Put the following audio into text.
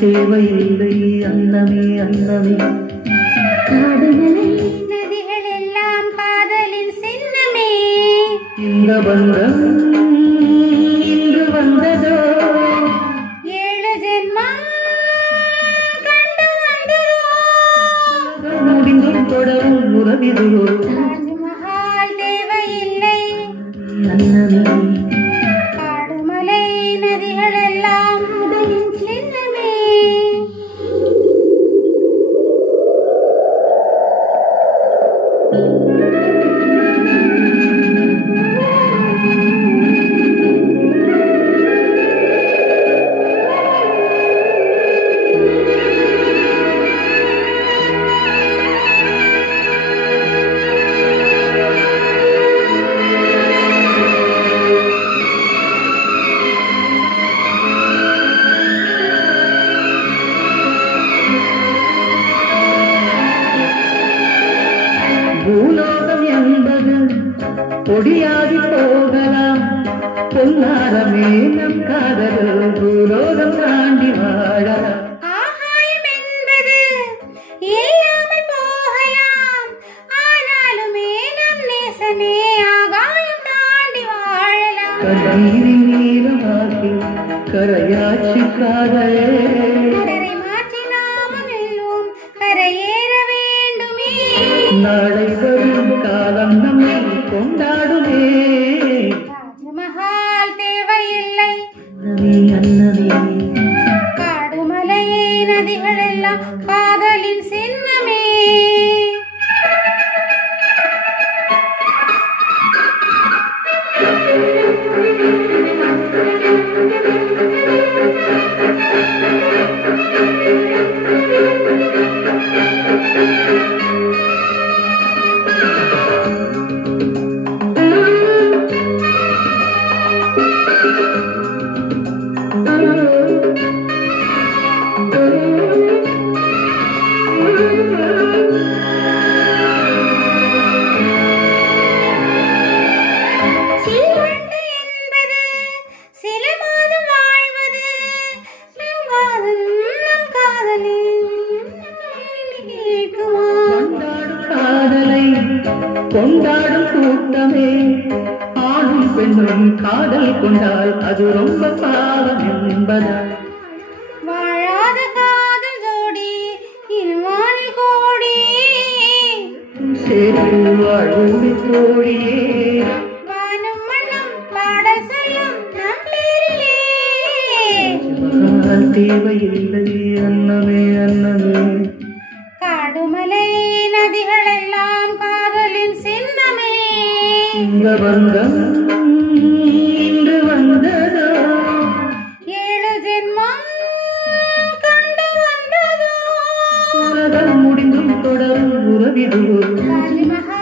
தேவையில்லை அன்னமே அன்னமே காடுமலை நதிகளெல்லாம் காதலின் சின்னமே இந்த பந்தம் இன்று வந்ததோ 7 ஜென்மம் கண்டு வந்ததோ முடிந்தும் தொடரும் உறவிதுவோ தாஜ்மஹால் தேவையில்லை அன்னமே காடுமலை நதிகளெல்லாம் காதலின் சின்னமே பூலோகம் என்பது பொடியாகி போகலாம் பொன்னாரமே நம் காதல் பூலோகம் தாண்டி வாழலாம் ஆகாயம் என்பது இல்லாமல் போகலாம் ஆனாலுமே நம் நேசமே ஆகாயம் தாண்டி வாழலாம் கண்ணீரின் நீரமாகி கரையாட்சி காதலே கரை மாற்றி நாமும் வெல்வோம் கரையேற வேண்டுமே நாளை வரும் காலம் நம்மை கொண்டாடுமே தாஜ்மஹால் தேவையில்லை அன்னமே காடுமலையே நதிகளெல்லாம் காதலின் சின்னமே சில்வண்டு என்பது சில மாதம் வாழ்வது நம் காதலின் கேட்குமா கொண்டாடும் காதலை கொண்டாடும் கூட்டமே ஆணும் பெண்ணும் காதல் கொண்டால் அது ரொம்ப பாவம் என்பதால் வாழாத காதல் ஜோடி இருவானில் கோடி சேர்த்து வாழ்வோடு தோழியே வானம் மண்ணும் பாடல் சொல்லும் நம் பேரிலே தேவையில்லை அன்னமே அன்னமே காடுமலை நதிகளெல்லாம் காதலின் சின்னமே இந்த பந்தம் இன்று வந்ததோ 7 ஜென்மம் கண்டு வந்ததோ உலகம் முடிந்தும் தொடரும் உறவிதுவோ தாஜ்மஹால்